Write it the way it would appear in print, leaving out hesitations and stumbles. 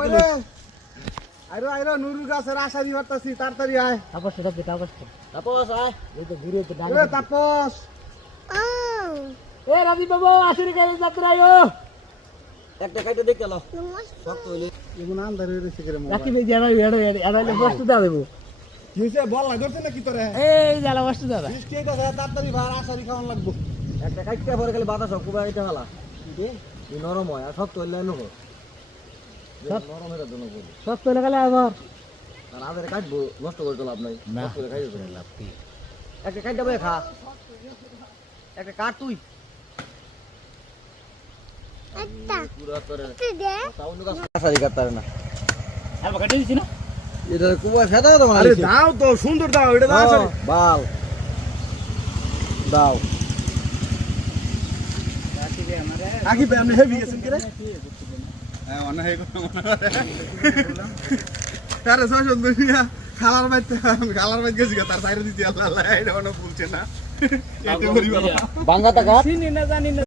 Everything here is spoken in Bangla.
কিলো আইরো নুরুল গাছের আশারি হতাছি তাড়াতাড়ি আয় তাপস আয় এই তো ঘুরে তো ডাল তাপস এ রাজীব বাবু আসির গাড়ি যাত্রা আয়ো একটা খাইতে দেখ গেল শক্ত হইলে এগুলো আন্ধার হয়ে রয়েছে কেরে রাখি বে জানা এড়াইলে বস্তু দাও দেবো কি হইছে বল না ধরছে না কি তোরে এই জালা বস্তু দাদা বৃষ্টি হইতাছে তাড়াতাড়ি ভার আশারি খাওয়ান লাগবো একটা খাইতে পরে খালি বাতাস হোক কুবা এটা হালা এই নরম হয় আর শক্ত হইলে নেবো নরম এর জন্য বলি শক্ত হইলে গেলে আবার আর আদের কাটবো নষ্ট করে তো লাভ নাই নষ্ট করে খাইতে তো লাভ কি একটা কাটতে বই খা একটা কাট তুই আচ্ছা পুরা তোরে দে সাউন্ড গাছ আশারি করতে না আর কাটে দিছি না এটা কুবা ফেদা তো আরে দাও তো সুন্দর দাও এটা দাও আশারি বাল দাও আকি বে আমনে হেভি গেছেন কেরে হ্যাঁ অন্য হে কথা মনে আরে সব সুন্দর মিয়া খালার বাইতে গেছি তার সাইরে দিতে আল্লাহ আল্লাহ এটা অন্য বলছে না এটা করি বাবা বাঙ্গা টাকা চিনি না জানি না